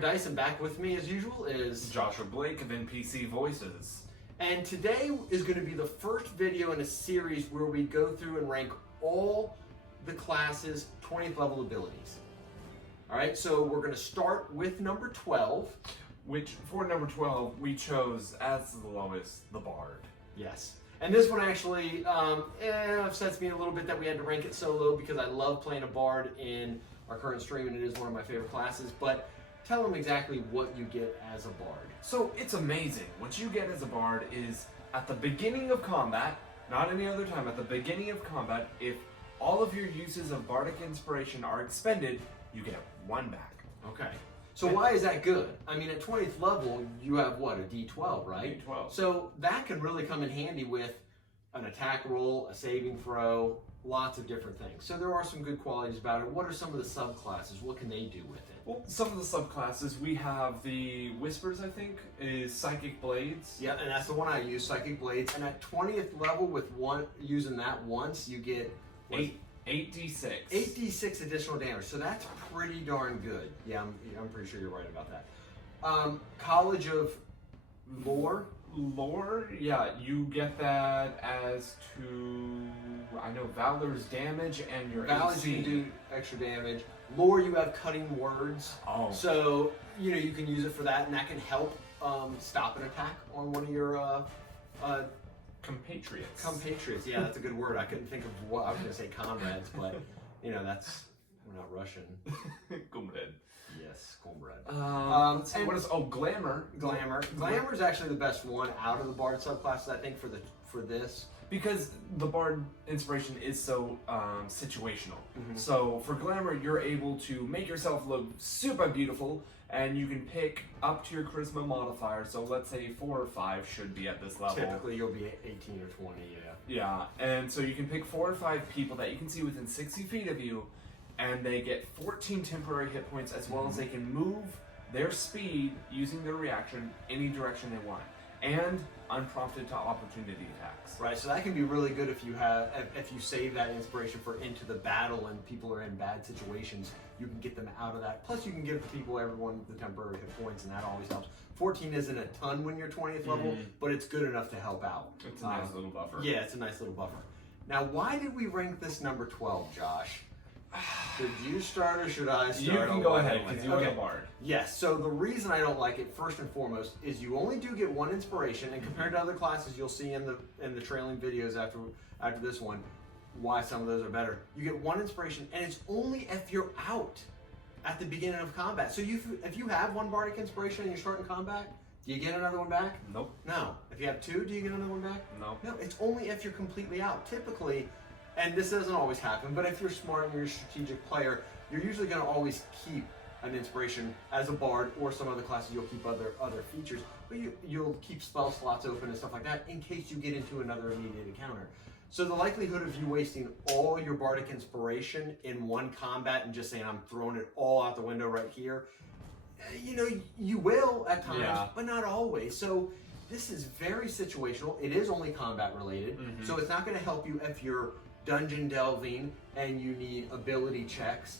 Aaron Dice, and back with me as usual is Joshua Blake of NPC Voices. And today is going to be the first video in a series where we go through and rank all the class's 20th level abilities. Alright, so we're going to start with number 12. Which, for number 12, we chose as the lowest, the Bard. Yes. And this one actually upsets me a little bit that we had to rank it so low because I love playing a Bard in our current stream and it is one of my favorite classes, but tell them exactly what you get as a Bard. So it's amazing. What you get as a Bard is at the beginning of combat, not any other time, at the beginning of combat, if all of your uses of Bardic Inspiration are expended, you get one back. Okay. So why is that good? I mean, at 20th level, you have what, a D12, right? D12. So that can really come in handy with an attack roll, a saving throw, lots of different things. So there are some good qualities about it. What are some of the subclasses? What can they do with it? Well, some of the subclasses, we have the Whispers, I think, is Psychic Blades. Yeah, and that's the one I use, Psychic Blades. And at 20th level, with using that once, you get 8d6. 8d6 additional damage, so that's pretty darn good. Yeah, I'm pretty sure you're right about that. College of Lore. Lore, yeah, you get that as to, I know, Valor's damage and your Valor's AC. you can do extra damage. Lore, you have cutting words. Oh. So, you can use it for that, and that can help stop an attack on one of your Compatriots. Compatriots, yeah, that's a good word. I couldn't think of what I was going to say, comrades, but that's we're not Russian. Comrade. Yes, comrade. Let's see, what is? Oh, Glamour. Glamour. Glamour is actually the best one out of the Bard subclasses, I think, for this. Because the Bard Inspiration is so situational. Mm-hmm. So for Glamour, you're able to make yourself look super beautiful, and you can pick up to your Charisma modifier. So let's say 4 or 5 should be at this level. Typically, you'll be 18 or 20, yeah. Yeah, and so you can pick 4 or 5 people that you can see within 60 feet of you, and they get 14 temporary hit points, as well as they can move their speed using their reaction any direction they want, and unprompted to opportunity attacks. Right, so that can be really good if you save that inspiration for into the battle and people are in bad situations. You can get them out of that. Plus, you can give everyone the temporary hit points, and that always helps. 14 isn't a ton when you're 20th level, but it's good enough to help out. It's a nice little buffer. Yeah, it's a nice little buffer. Now, why did we rank this number 12, Josh? Should you start or should I start? You can go ahead, because you are the Bard. Yes, so the reason I don't like it, first and foremost, is you only do get 1 inspiration, and compared to other classes you'll see in the trailing videos after this one, why some of those are better. You get 1 inspiration, and it's only if you're out at the beginning of combat. So if you have 1 Bardic Inspiration and you're starting combat, do you get another one back? Nope. No. If you have 2, do you get another one back? No. No, it's only if you're completely out. Typically, and this doesn't always happen, but if you're smart and you're a strategic player, you're usually going to always keep an inspiration as a Bard, or some other classes you'll keep other features, but you'll keep spell slots open and stuff like that in case you get into another immediate encounter. So the likelihood of you wasting all your Bardic Inspiration in one combat and just saying, I'm throwing it all out the window right here, you will at times, but not always. So this is very situational. It is only combat related, so it's not going to help you if you're dungeon delving and you need ability checks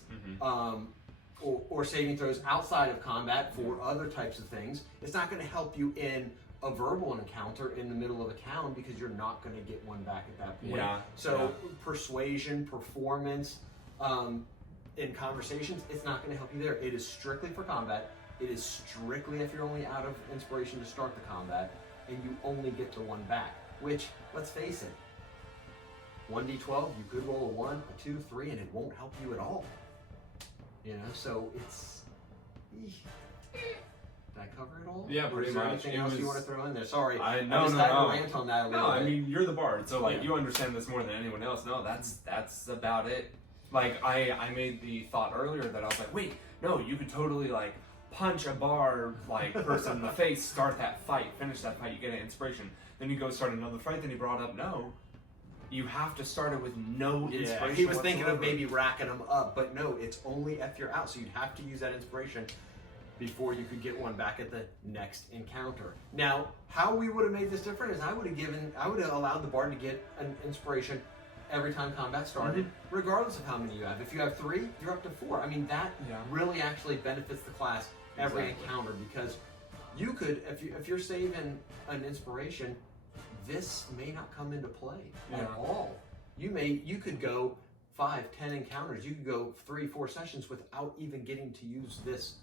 or saving throws outside of combat for other types of things. It's not going to help you in a verbal encounter in the middle of a town because you're not going to get one back at that point. Persuasion, performance, in conversations, it's not going to help you there. It is strictly for combat. It is strictly if you're only out of inspiration to start the combat, and you only get to 1 back, which, let's face it, 1d12, you could roll a 1, a 2, 3, and it won't help you at all. So it's... Did I cover it all? Yeah, pretty much. Anything else you want to throw in there? Sorry, I no, just had to rant on that a little bit. I mean, you're the Bard, so you understand this more than anyone else. No, that's about it. Like, I made the thought earlier that I was like, wait, no, you could totally, punch a Bard, person in the face, start that fight, finish that fight, you get an inspiration. Then you go start another fight, then you brought up, no, you have to start it with no inspiration. He was thinking of maybe racking them up, but no, it's only if you're out, so you'd have to use that inspiration before you could get one back at the next encounter. Now, how we would have made this different is I would have allowed the Bard to get an inspiration every time combat started, regardless of how many you have. If you have 3, you're up to 4. I mean, that really actually benefits the class every Exactly. encounter, because you could, if you're saving an inspiration, this may not come into play at Yeah. all. You could go 5, 10 encounters. You could go 3, 4 sessions without even getting to use this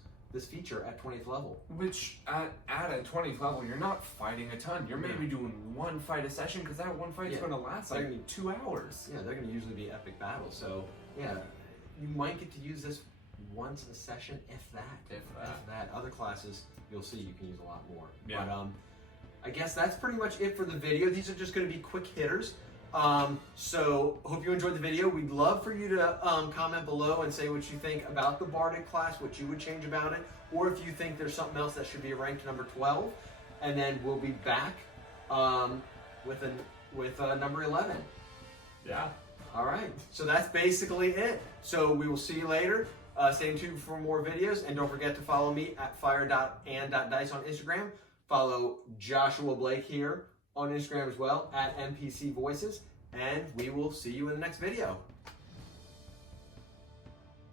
feature at 20th level. Which at a 20th level, you're not fighting a ton. You're maybe doing one fight a session because that one fight's Yeah. going to last like 2 hours. Yeah, they're going to usually be epic battles. So yeah, you might get to use this once a session, if that. If that. Other classes, you'll see you can use a lot more. Yeah. But I guess that's pretty much it for the video. These are just going to be quick hitters. So hope you enjoyed the video. We'd love for you to comment below and say what you think about the Bardic class, what you would change about it, or if you think there's something else that should be ranked number 12. And then we'll be back with number 11. Yeah. All right, so that's basically it. So we will see you later. Stay tuned for more videos, and don't forget to follow me at fire.and.dice on Instagram. Follow Joshua Blake here on Instagram as well, at MPC Voices, and we will see you in the next video.